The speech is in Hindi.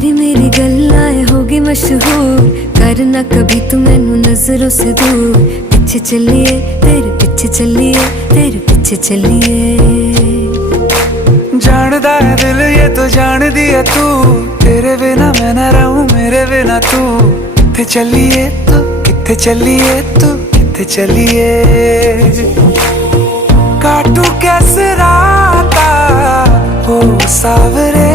तेरी मेरी गल्लाएं होगी मशहूर, करना कभी तू मैनू नजरों से दूर। पीछे चलिए तेरे पीछे चलिए, तेरे पीछे चलिए। जानदा है दिल ये तो जान दिया तू, तेरे बिना मैं ना रहूं मेरे बिना तू। किथे चलिए तू, किथे चलिए तू, किथे चलिए। काटू कैसे राता हो सावरे,